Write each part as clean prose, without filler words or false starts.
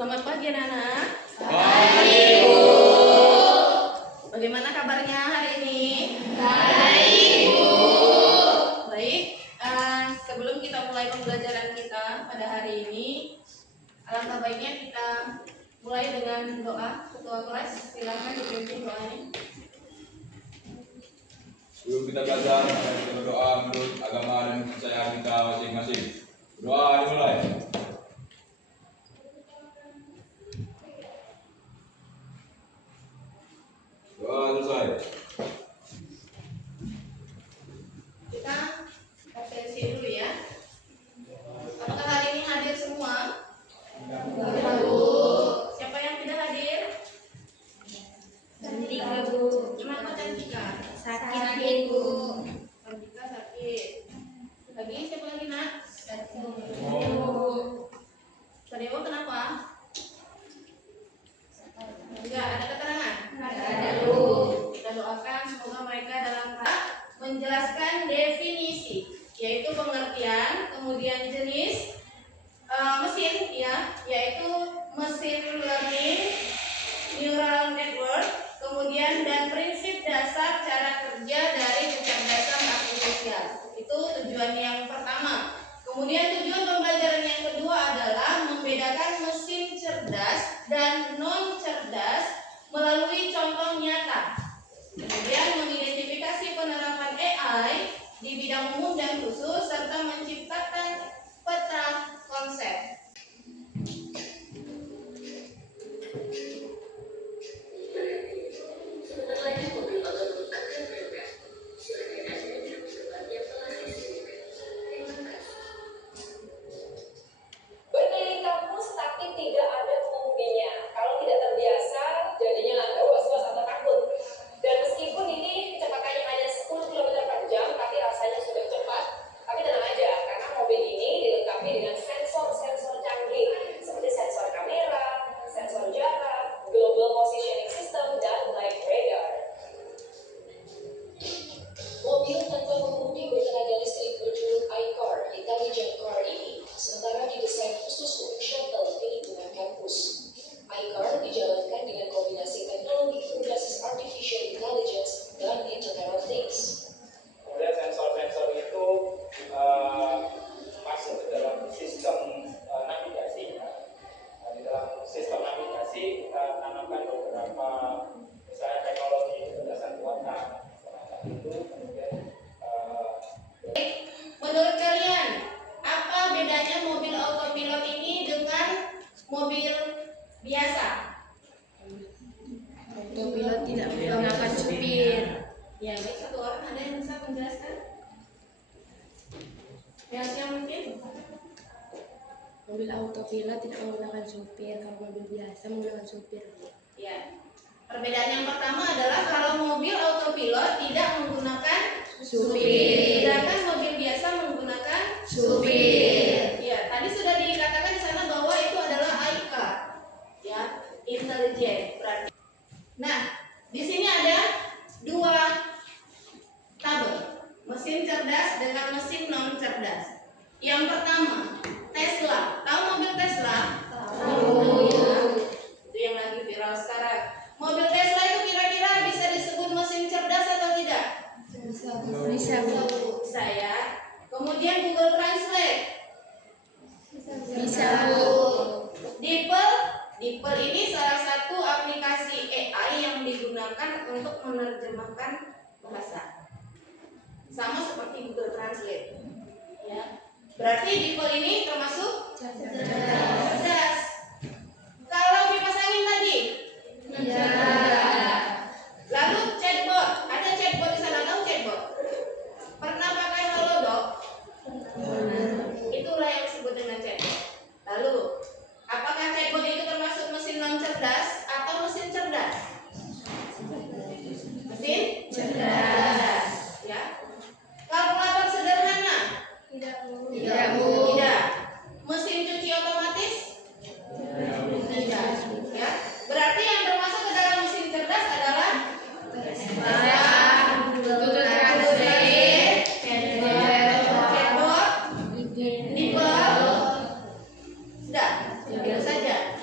Selamat pagi anak-anak. Pagi, Bu. Bagaimana kabarnya hari ini? Baik, Bu. Baik. Sebelum kita mulai pembelajaran kita pada hari ini, alangkah baiknya kita mulai dengan doa. Ketua kelas, silakan dipimpin doanya. Sebelum kita belajar, mari kita berdoa menurut agama dan kepercayaan kita masing-masing. Doa dimulai. Doa selesai. Kita absensi dulu ya. Apakah hari ini hadir semua? Tidak, Bu. Siapa yang tidak hadir? Cantika, Bu. Kenapa Cantika? Sakit, Bu. Cantika sakit. Lagi siapa lagi nak? Sadewo kenapa? Enggak ada keterangan? Ada, Bu. Kita doakan semoga mereka dalam menjelaskan definisi, yaitu pengertian, kemudian jenis mesin ya, yaitu mesin learning, neural network, kemudian dan prinsip dasar cara kerja dari kecerdasan artifisial. Itu tujuan yang pertama. Kemudian tujuan pembelajaran yang kedua adalah membedakan mesin cerdas dan non cerdas melalui contoh nyata. Kemudian mengidentifikasi penerapan AI di bidang umum dan khusus serta menciptakan peta konsep. Berkeliling kampus tapi tidak ada pengemudinya. Kalau tidak terbiasa, jadinya agak was-was atau takut. Dan meskipun ini kecepatannya hanya 10 km per jam, tapi rasanya sudah cepat. Tapi tenang aja, karena mobil ini dilengkapi dengan sensor-sensor canggih seperti sensor kamera, sensor jarak, global positioning system, dan light radar. Mobil tanpa pengemudi bertenaga listrik berjuluk iCar, Intelligent Car ini sementara didesain khusus untuk shuttle di lingkungan kampus. iCar dijalankan dengan kombinasi teknologi berbasis artificial intelligence dan Internet of Things. Kemudian sensor-sensor itu masuk ke dalam sistem navigasi. Di dalam sistem navigasi kita tanamkan beberapa misalnya teknologi kecerdasan buatan. Itu kemudian Menurut kalian, apa bedanya mobil autopilot ini dengan mobil biasa? Autopilot tidak menggunakan supir. Ya, baik, satu orang ada yang bisa menjelaskan? Yang mungkin? Mobil autopilot tidak menggunakan supir. Kalau mobil biasa menggunakan supir. Ya. Perbedaan yang pertama adalah kalau mobil autopilot tidak menggunakan Supir. sedangkan mobil biasa menggunakan Supir. Ya, tadi sudah dikatakan di sana bahwa itu adalah iCar. Ya, intelligent berarti. Nah, di sini ada dua tabel, mesin cerdas dengan mesin non cerdas. Yang pertama, Tesla. Tahu mobil Tesla? Tahu. Ya. Itu yang lagi viral sekarang. Mobil Tesla itu kira-kira bisa disebut mesin cerdas atau tidak? Bisa, Bu. Bisa ya. Kemudian Google Translate. Bisa, Bu. DeepL ini salah satu aplikasi AI yang digunakan untuk menerjemahkan bahasa. Sama seperti Google Translate. Ya. Berarti DeepL ini termasuk cerdas. Kalau kipas angin tadi? Lalu chatbot, ada chatbot di sana, tahu chatbot? Pernah pakai Halodoc? Itulah yang disebut dengan chatbot. Lalu, apakah chatbot itu termasuk mesin non cerdas atau mesin cerdas? Mesin cerdas. Ya. Kalkulator sederhana? Tidak, Bu. Tidak. Mesin cuci otomatis?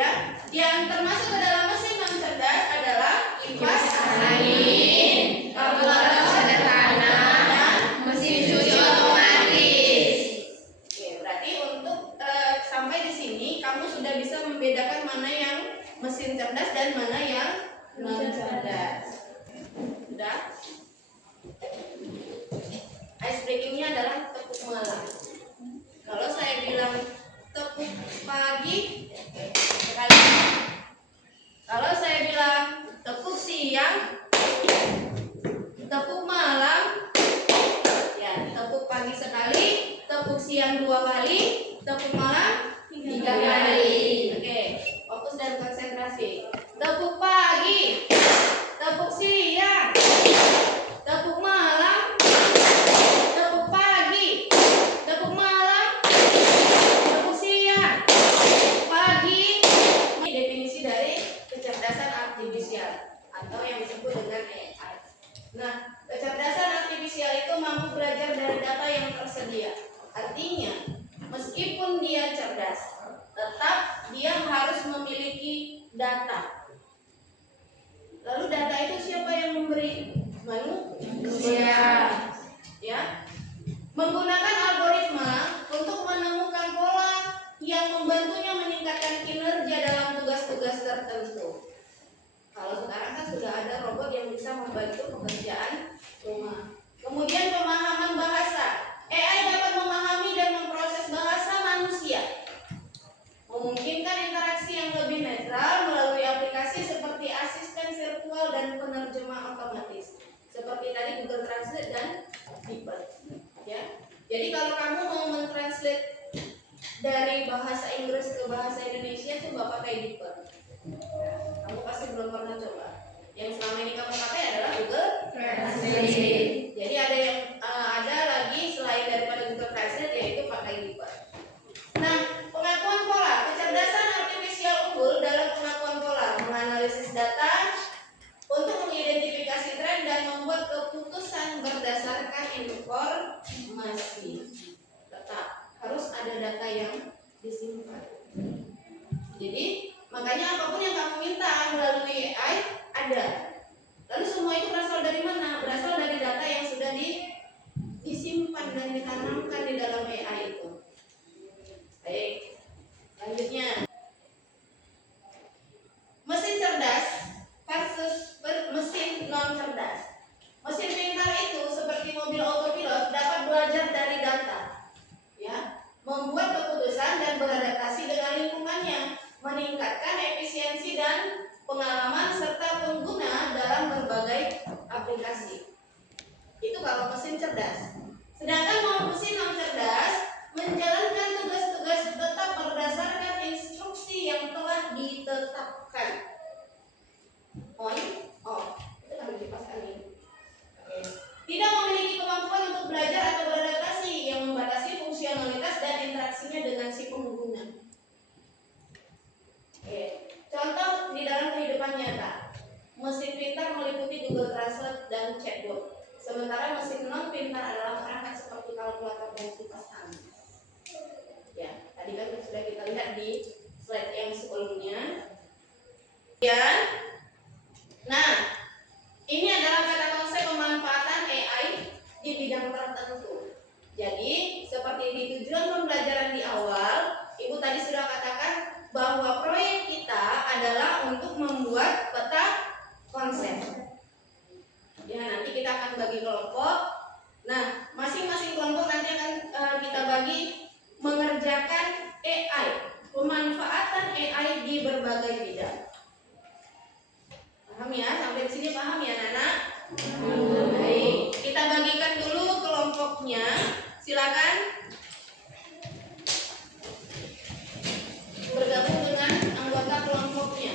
ya. Yang termasuk ke dalam mesin non cerdas adalah kipas angin, kalkulator sederhana, dan mesin cuci otomatis. Oke, berarti untuk sampai di sini kamu sudah bisa membedakan mana yang mesin cerdas dan mana yang non cerdas. Sudah? Ice breakingnya adalah tepuk malam. Kalau saya bilang tepuk pagi, sekali. Kalau saya bilang tepuk siang, tepuk malam, ya tepuk pagi sekali, tepuk siang 2 kali, tepuk malam 3 kali. Oke, fokus dan konsentrasi. Tepuk pagi, tepuk siang, tepuk malam, tepuk pagi, tepuk malam, tepuk siang, pagi. Ini definisi dari kecerdasan artifisial atau yang disebut dengan AI. Nah, kecerdasan artifisial itu mampu belajar dari data yang tersedia. Artinya, meskipun dia cerdas, tetap dia harus memiliki data. Lalu data itu siapa yang memberi? Manusia. Ya. Menggunakan algoritma untuk menemukan pola yang membantunya meningkatkan kinerja dalam tugas-tugas tertentu. Kalau sekarang kan sudah ada robot yang bisa membantu pekerjaan rumah. Kemudian pemahaman bahasa. AI dapat memahami dan memproses bahasa manusia. Memungkinkan interaksi yang lebih netral melalui aplikasi seperti asisten virtual dan penerjemah otomatis. Seperti tadi Google Translate dan DeepL. Ya. Jadi kalau kamu mau mentranslate dari bahasa Inggris ke bahasa Indonesia coba pakai DeepL. Kamu pasti belum pernah coba. Yang selama ini kamu pakai adalah Google Translate. Jadi ada lagi selain daripada Google Translate yaitu pakai DeepL. Nah, pengakuan pola, kecerdasan artifisial unggul dalam pengakuan pola, menganalisis data untuk mengidentifikasi tren dan membuat keputusan berdasarkan informasi. Tetap harus ada data yang disimpan. Jadi, makanya apapun yang kamu minta melalui AI ada. Lalu semua itu berasal dari mana? Berasal dari data yang sudah disimpan dan ditanamkan di dalam AI itu. Baik, selanjutnya mesin cerdas versus mesin non cerdas. Mesin pintar itu seperti mobil autopilot dapat belajar dari data, ya, membuat keputusan dan beradaptasi dengan lingkungannya, meningkatkan efisiensi dan pengalaman serta pengguna dalam berbagai aplikasi. Itu kalau mesin cerdas. Sedangkan mesin non cerdas menjalankan tugas-tugas tetap berdasarkan instruksi yang telah ditetapkan. On, off. Itu harus dipasang ini. Tidak memiliki kemampuan untuk belajar atau beradaptasi yang membatasi fungsionalitas dan interaksinya dengan si pengguna. Contoh di dalam kehidupan nyata, mesin pintar meliputi Google Translate dan chatbot. Sementara mesin non pintar adalah perangkat seperti kalkulator dan kipas angin. Ya, tadi kan sudah kita lihat di slide yang sebelumnya. Ya. Nah, ini adalah kata konsep pemanfaatan AI di bidang tertentu. Jadi, seperti di tujuan pembelajaran di awal, Ibu tadi sudah katakan bahwa proyek kita adalah untuk membuat peta konsep. Ya, nanti kita akan bagi kelompok. Nah, masing-masing kelompok nanti akan kita bagi mengerjakan AI, pemanfaatan AI di berbagai bidang. Paham ya? Sampai di sini paham ya, Nana? Baik, kita bagikan dulu kelompoknya. Silakan bergabung dengan anggota kelompoknya.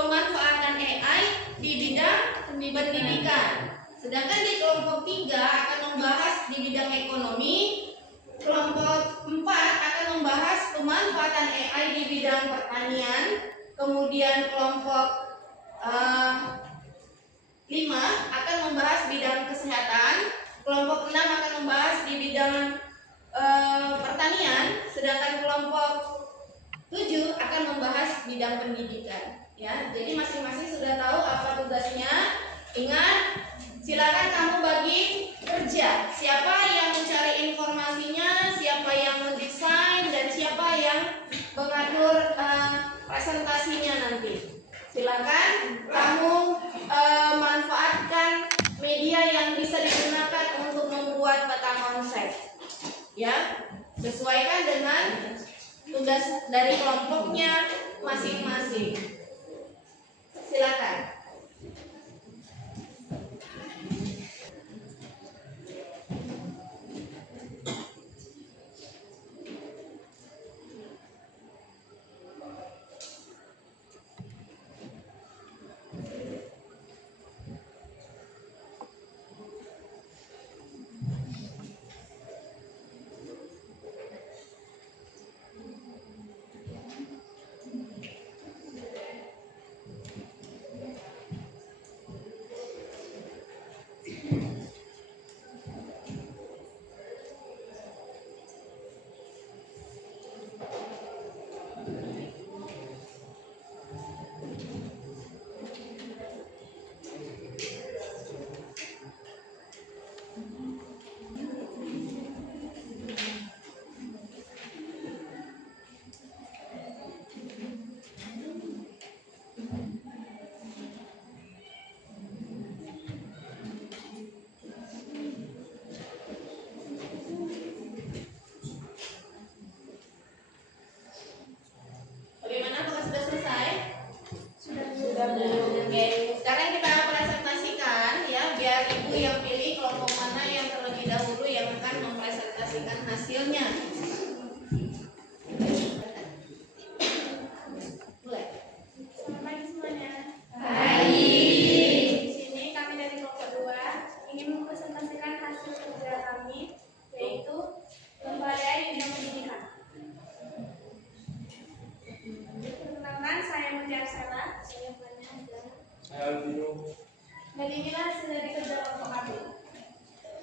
pemanfaatan AI di bidang pendidikan. Sedangkan di kelompok 3 akan membahas di bidang ekonomi, kelompok 4 akan membahas pemanfaatan AI di bidang pertanian, kemudian kelompok 5 akan membahas bidang kesehatan, kelompok 6 akan membahas di bidang pertanian, sedangkan kelompok 7 akan membahas bidang pendidikan. Ya, jadi masing-masing sudah tahu apa tugasnya. Ingat, silakan kamu bagi kerja. Siapa yang mencari informasinya, siapa yang mendesain, dan siapa yang mengatur presentasinya nanti. Silakan kamu manfaatkan media yang bisa digunakan untuk membuat peta konsep. Ya, sesuaikan dengan tugas dari kelompoknya masing-masing. Silakan. Bagaimana, apakah sudah selesai? Sudah. Oke, sekarang kita presentasikan ya, biar ibu yang pilih kelompok mana yang terlebih dahulu yang akan mempresentasikan hasilnya. Mulai. Selamat pagi semuanya. Pagi. Di sini kami dari kelompok 2 ingin mempresentasikan hasil kerja kami, yaitu lomba AI di bidang pendidikan. Perkenalkan, saya Mutia Arsela. Saya Fania Azhar. Saya Alvino. Dan inilah hasil dari kerja kelompok kami.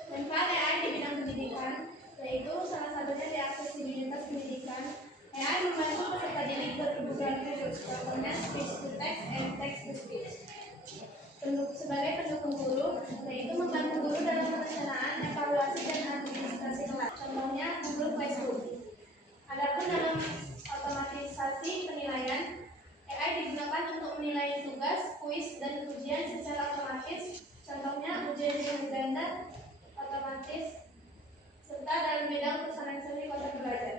Manfaat AI di bidang pendidikan, yaitu salah satunya diaksesibilitas pendidikan. AI membantu peserta didik berkebutuhan khusus, contohnya speech to text and text to speech. Sebagai pendukung guru, yaitu membantu guru dalam perencanaan, evaluasi, dan administrasi kelas. Contohnya Google Classroom. Adapun dalam otomatisasi penilaian, AI digunakan untuk menilai tugas, kuis, dan ujian secara otomatis. Contohnya ujian dengan ganda otomatis, serta dalam bidang persalinan konten belajar.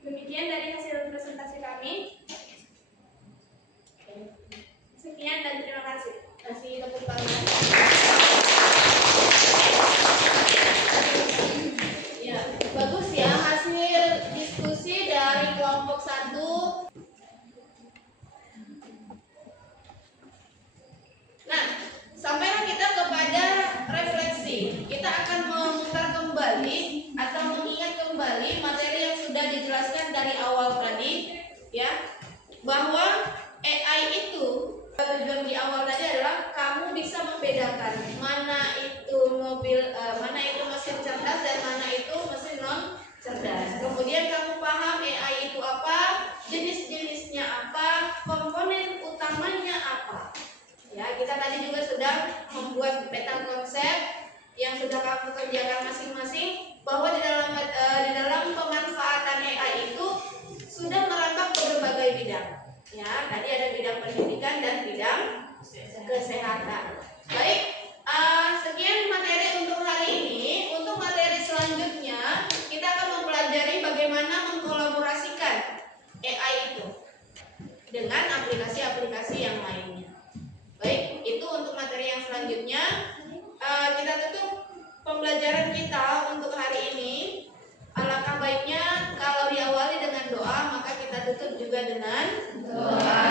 Demikian dari hasil presentasi kami. Sekian dan terima kasih. Kasih tepuk tangan. Ya, bagus ya hasil diskusi dari kelompok 1. Nah, sampailah kita kepada refleksi. Kita akan memutar kembali atau mengingat kembali materi yang sudah dijelaskan dari awal tadi, ya, bahwa AI itu tujuan di awal tadi adalah kamu bisa membedakan mana itu mana itu mesin cerdas dan mana itu mesin non cerdas. Kemudian kamu paham AI itu apa, jenis-jenisnya apa, komponen utamanya apa. Ya, kita tadi juga sudah membuat peta konsep yang sudah kamu kerjakan masing-masing, bahwa di dalam pemanfaatan AI itu sudah merangkap ke berbagai bidang. Ya, tadi ada bidang pendidikan dan bidang kesehatan. Baik, sekian materi untuk hari ini. Untuk materi selanjutnya, kita akan mempelajari bagaimana mengkolaborasikan AI itu dengan aplikasi-aplikasi yang lainnya. Baik, itu untuk materi yang selanjutnya. Kita tutup pembelajaran kita untuk hari ini. Alangkah baiknya kalau diawali dengan doa, maka kita tutup juga dengan doa.